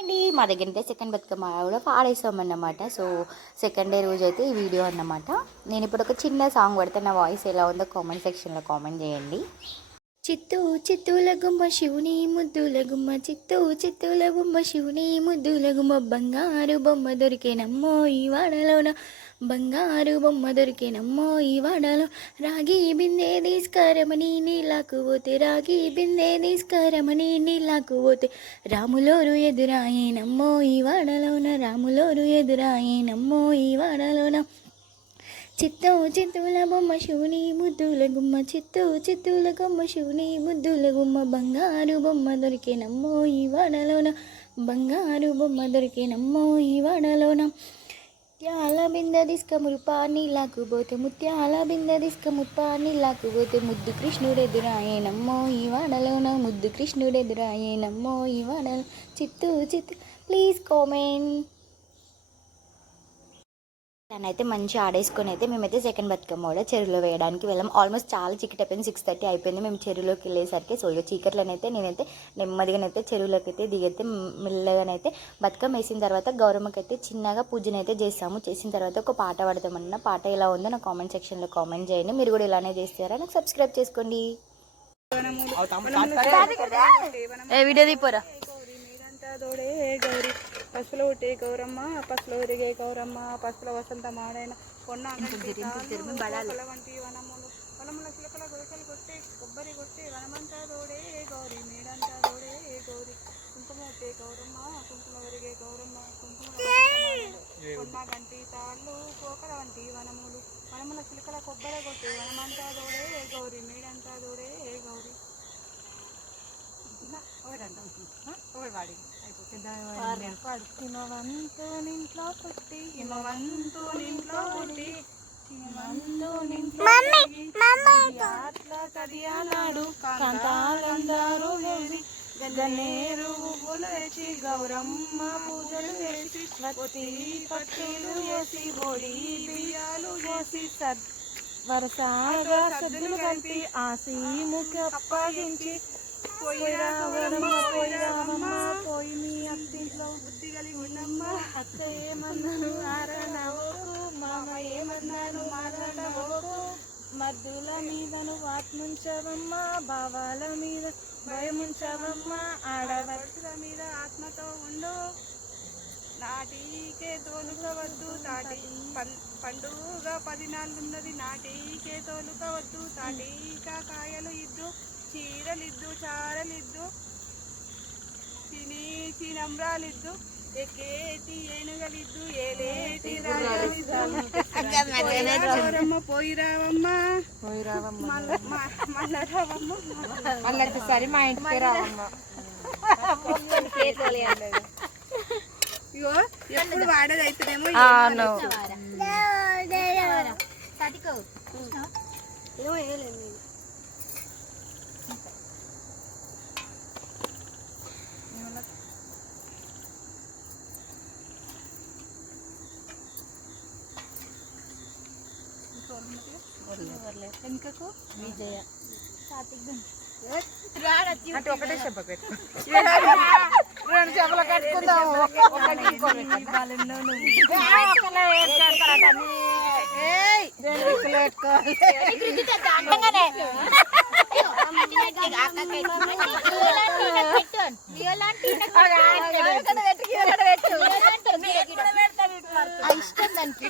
అండి. మా దగ్గర అయితే సెకండ్ బతుకమ్మ కూడా పాడేసామన్నమాట. సో సెకండ్ డే రోజు అయితే ఈ వీడియో అన్నమాట. నేను ఇప్పుడు ఒక చిన్న సాంగ్ పడితే నా వాయిస్ ఎలా ఉందో కామెంట్ సెక్షన్లో కామెంట్ చేయండి. చిత్తూ చిత్తూల గుమ్మ శివుని ముద్దుల గుమ్మ చిత్తూ చిత్తూల గుమ్మ శివుని ముద్దుల గుమ్మ బంగారు బొమ్మ దొరికేనమ్మో ఈ వాడలోన. బంగారు బొమ్మ దొరికేనమ్మో ఈ వాడలో. రాగి బిందే తీసుకరమని నీళ్ళకు పోతే రాగి బిందే తీసుకరమని నీళ్ళకు పోతే. రాములోరు ఎదురాయేనమ్మో ఈ వాడలోన రాములోరు ఎదురాయేనమ్మో ఈ వాడలోన. చిత్తూ చిత్తుల బొమ్మ శివుని ముద్దుల గుమ్మ చిత్తూ చిత్తుల గుమ్మ శివుని ముద్దుల గుమ్మ. బంగారు బొమ్మ దొరికినమ్మో ఈ వాడలోన బంగారు బొమ్మ దొరికినమ్మో ఈ వాడలోన ముత్యాల బింద దిస్క మురుపా నీళ్ళకు పోతే ముత్యాల బింద దిస్క మురుపా నీళ్ళకు పోతే ముద్దు కృష్ణుడెదురాయేనమ్మో ఈ వాడలోన ముద్దు కృష్ణుడెదురాయేనమ్మో ఈ వాడలో చిత్తూ చిత్తు ప్లీజ్ కామెంట్ అయితే మంచి ఆడేసుకొని అయితే మేమైతే సెకండ్ బతుకమ్మ కూడా చెరువులో వేయడానికి వెళ్ళాం. ఆల్మోస్ట్ చాలా చీకటి అయిపోయింది సిక్స్ థర్టీ అయిపోయింది. మేము చెరువులోకి వెళ్ళేసరికి సో ఇక చీకట్లోనైతే నేనైతే నెమ్మదిగానైతే చెరువులోకి అయితే దిగైతే మెల్లగానైతే బతుకమ్మ వేసిన తర్వాత గౌరమ్మకి అయితే చిన్నగా పూజనైతే చేస్తాము. చేసిన తర్వాత ఒక పాట పాడతామన్న పాట ఎలా ఉందో నా కామెంట్ సెక్షన్లో కామెంట్ చేయండి. మీరు కూడా ఇలానే చేస్తారా? నాకు సబ్స్క్రైబ్ చేసుకోండి. ఏ వీడియో గౌరి. పసుపులో ఉట్టే గౌరమ్మ పసుపులో ఉరిగే గౌరమ్మ పసుపులో వసంత మాడైన పొల వంటి వనములు. వనముల చిలకల గొరకలు కొట్టి కొబ్బరి కొట్టి వనమంతా దోడే గౌరి మీడంతా దోడే గౌరి. కుంకుమ ఉట్టే గౌరమ్మ కుంకుమ ఉరిగే గౌరమ్మ కుంకుమ పొన్న గంటి తాళ్ళు కోకల వంటి వనములు. వనముల చిలకల కొబ్బరి కొట్టి వనమంతా దోడే గౌరి మీడంతా దోడే గౌరి. హిమవంతునింట్లో పుట్టి పుట్టి కడియానాడు కాంతాలందరూ వేసి గన్నేరు పువ్వులు వేసి గౌరమ్మ పూజలు వేసి ప్రతి పట్టులు వేసి బొడి బియ్యాలు వేసి సద్ వరసాగా సద్దులు కలిపి ఆసీముఖ అప్పగించి పోయి మీ అత్తింట్లో బుద్ధి కలిగి ఉండమ్మా అత్త ఏమన్నాను ఆరణవోకు మామ ఏమన్నాను మారణవోకు మద్దుల మీదను వాత్ముంచవమ్మ భావాల మీద భయముంచవమ్మ ఆడవడుల మీద ఆత్మతో ఉండు నాటికే తోలుకవద్దు తాటి పం- పండుగ పది నాలుగున్నది నాటికే తోలుకవద్దు తాటిక కాయలు ఇద్దు. చీరలిద్దు చారలిద్దు తిని తినంబ్రాలిద్దు ఎక్కేటి ఏనుగలిద్దు ఏలేటి గౌరమ్మ పోయి రావమ్మ మళ్ళా రావమ్మ. సరే మా ఇంటికి రావమ్మ. ఇగో ఎప్పుడు వాడేది అయితేనేమో ఏమో వేయలేదు నేను. వెనుకకు విజయ అంటే ఒకటే చెప్ప పెట్టు రెండు చెప్పలు కట్టుకుందాం ఒకటి ఇంకోటి ఇష్టం దానికి